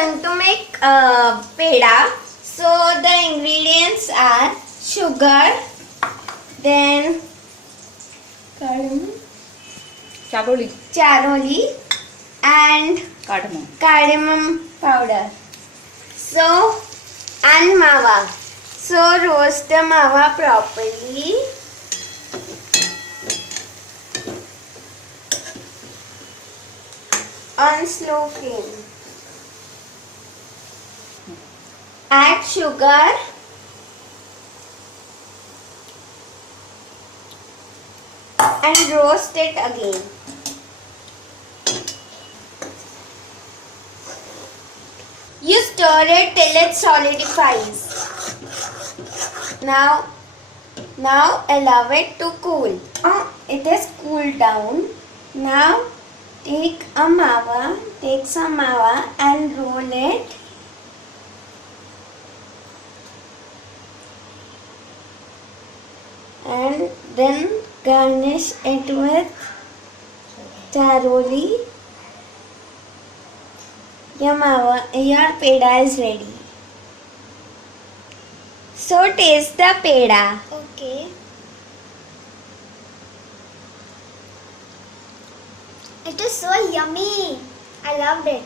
going to make peda. So the ingredients are sugar, then charoli and cardamom powder. So and mawa. So roast the mawa properly. On slow flame. Add sugar and roast it again. You stir it till it solidifies. Now allow it to cool. It is cooled down. Now take some mawa and roll it. And then garnish it with charoli. Your peda is ready. So taste the peda. Okay. It is so yummy. I loved it.